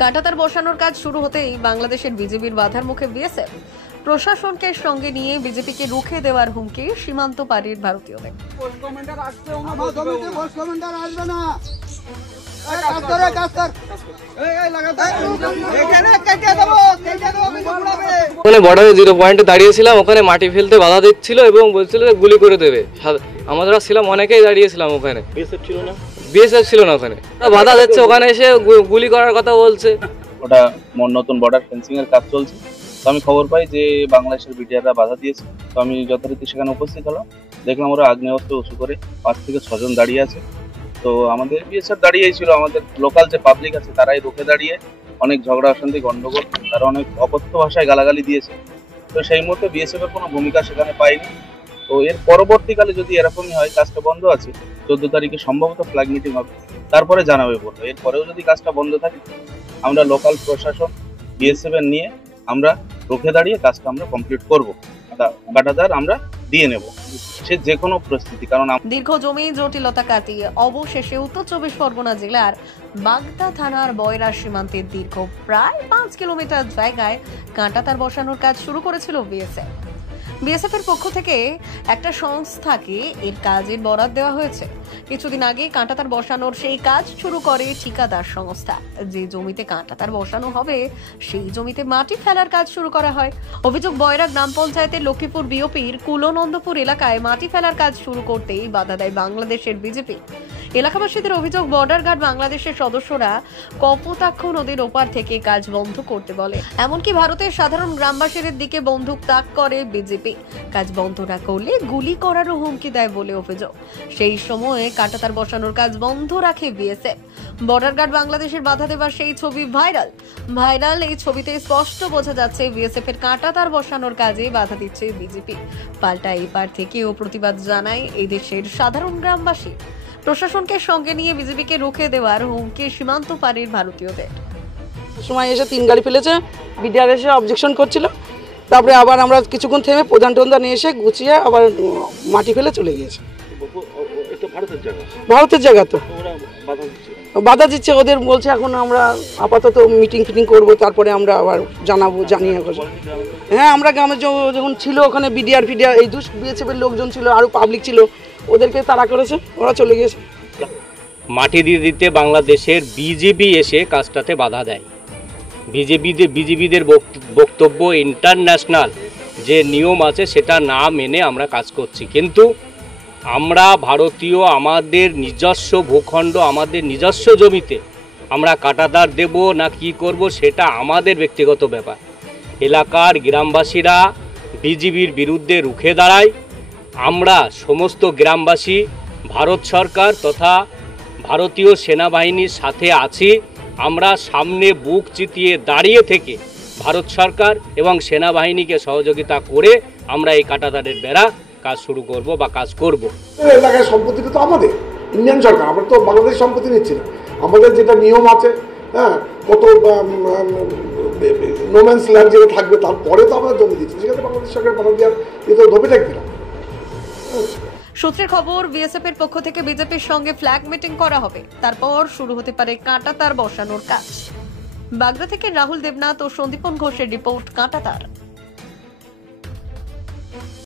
কাঁটাতার বসানোর কাজ শুরু হতেই বাংলাদেশের বিজেপির বাধার মুখে বিএসএফ। প্রশাসনকে সঙ্গে নিয়ে বিজেপিকে রুখে দেওয়ার হুমকি সীমান্ত পারের ভারতীয়দের। বর্ডারে 0 পয়েন্টে দাঁড়িয়েছিলাম, ওখানে মাটি ফেলতে বাধা দিচ্ছিল এবং বলছিল গুলি করে দেবে। আমরা ছিলাম অনেকেই দাঁড়িয়েছিলাম ওখানে, বিএসএফ ছিল না ওখানে, বাধা দিচ্ছে, ওখানে এসে গুলি করার কথা বলছে। ওটা নতুন বর্ডার ফেন্সিং এর কাজ চলছে, তো আমি খবর পাই যে বাংলাদেশের বিডিআররা বাধা দিয়েছে। তো আমি যথারীতি সেখানে উপস্থিত হলাম, দেখলাম ওরা আগ্নেয়াস্ত্র উঁচু করে 5 থেকে 6 জন দাঁড়িয়ে আছে। তো আমাদের বিএসএফ দাঁড়িয়েই ছিল, আমাদের লোকাল যে পাবলিক আছে তারাই রুখে দাঁড়িয়ে অনেক ঝগড়া অশান্তি গন্ডগোল, তারা অনেক অকথ্য ভাষায় গালাগালি দিয়েছে। তো সেই মুহূর্তে বিএসএফ এর কোনো ভূমিকা সেখানে পাইনি। তো এর পরবর্তীকালে যদি এরকমই হয়, কাজটা বন্ধ আছে, 14 তারিখে সম্ভবত ফ্ল্যাগ মিটিং হবে, তারপরে জানাবে বললো। এরপরেও যদি কাজটা বন্ধ থাকে, আমরা লোকাল প্রশাসন বিএসএফ এর নিয়ে আমরা রুখে দাঁড়িয়ে কাজটা আমরা কমপ্লিট করবো, কাঁটাতার আমরা দিয়ে নেব, সে যে কোনো পরিস্থিতি। কারণ দীর্ঘ জমি জটিলতা কাটিয়ে অবশেষে উত্তর 24 পরগনা জেলার বাগদা থানার বয়রা সীমান্তের দীর্ঘ প্রায় 5 কিলোমিটার জায়গায় কাঁটাতার বসানোর কাজ শুরু করেছিল বিএসএফ। বিএসএফ এর পক্ষ থেকে একটা সংস্থাকে এর কাজের বরাদ দেওয়া হয়েছে। কিছুদিন আগে কাঁটাতার বসানোর সেই কাজ শুরু করে ঠিকাদার সংস্থা। যে জমিতে কাঁটাতার বসানো হবে সেই জমিতে মাটি ফেলার কাজ শুরু করা হয়। অভিযোগ, বয়রা গ্রাম পঞ্চায়েতের লক্ষ্মীপুর বিওপির কুলনন্দপুর এলাকায় মাটি ফেলার কাজ শুরু করতেই বাধা দেয় বাংলাদেশের বিজেপি। এলাকাবাসীদের অভিযোগ, বর্ডার গার্ড বাংলাদেশের সদস্যরা কপোতাক্ষ নদীর ওপার থেকে কাজ বন্ধ করতে বলে। এমনকি ভারতের সাধারণ গ্রামবাসীর দিকে বন্দুক তাক করে বিজেপি। কাজ বন্ধ না করলে গুলি করারও হুমকি দেয় বলে অভিযোগ। সেই সময়ে কাঁটাতার বসানোর কাজ বন্ধ রাখে বিএসএফ। বর্ডার গার্ড বাংলাদেশের বাধা দেওয়ার সেই ছবি ভাইরাল। এই ছবিতে স্পষ্ট বোঝা যাচ্ছে বিএসএফ এর কাঁটাতার বসানোর কাজে বাধা দিচ্ছে বিজেপি। পাল্টা এপার থেকেও প্রতিবাদ জানায় এই দেশের সাধারণ গ্রামবাসী। প্রশাসনকে সঙ্গে নিয়ে বিজেপিকে রুখে দেওয়ার হুমকি সীমান্ত পারের ভারতীয়দের। সময় এসে 3 গাড়ি ফেলেছে, বিডিআর এসে অবজেকশন করছিল, তারপরে আবার আমরা কিছুক্ষণ থেমে প্রধান টন্দা নিয়ে এসে গুছিয়ে আবার মাটি ফেলে চলে গিয়েছে। ভারতের জায়গা তো বাধা দিচ্ছে, ওদের বলছে এখন আমরা আপাতত মিটিং ফিটিং করবো, তারপরে আমরা আবার জানিয়ে। হ্যাঁ, আমরা গ্রামে যখন ছিল ওখানে বিডিআর এই বিএসএফ এর লোকজন ছিল, আরও পাবলিক ছিল, ওদেরকে তাড়া করেছে, ওরা চলে গিয়েছে। মাটি দিয়ে দিতে বাংলাদেশের বিজেপি এসে কাজটাতে বাধা দেয়। বিজেপিদের বক্তব্য ইন্টারন্যাশনাল যে নিয়ম আছে সেটা না মেনে আমরা কাজ করছি, কিন্তু আমরা ভারতীয়, আমাদের নিজস্ব ভূখণ্ড, আমাদের নিজস্ব জমিতে আমরা কাঁটাতার দেব না কি করব সেটা আমাদের ব্যক্তিগত ব্যাপার। এলাকার গ্রামবাসীরা বিজেপির বিরুদ্ধে রুখে দাঁড়ায়। আমরা সমস্ত গ্রামবাসী ভারত সরকার তথা ভারতীয় সেনাবাহিনীর সাথে আছি। আমরা সামনে বুক চিতিয়ে দাঁড়িয়ে থেকে ভারত সরকার এবং সেনাবাহিনীকে সহযোগিতা করে আমরা এই কাঁটাতারের বেড়া কাজ শুরু করব বা কাজ করব। এলাকায় সম্পত্তিটা তো আমাদের, ইন্ডিয়ান সরকার, আমরা তো বাংলাদেশ সম্পত্তি নিচ্ছি না। আমাদের যেটা নিয়ম আছে, হ্যাঁ, কত নোম্যান্স ল্যান্ড যেটা থাকবে তারপরে তো আমরা জমি দিচ্ছি, সেখানে বাংলাদেশ সরকার বাধা দেওয়ার এ তো ধোপে থাকবে না। সূত্রের খবর, বিএসএফ এর পক্ষ থেকে বিজেপির সঙ্গে ফ্ল্যাগ মিটিং করা হবে, তারপর শুরু হতে পারে কাঁটাতার বসানোর কাজ। বাগদা থেকে রাহুল দেবনাথ ও সন্দীপন ঘোষের রিপোর্ট, কাঁটাতার।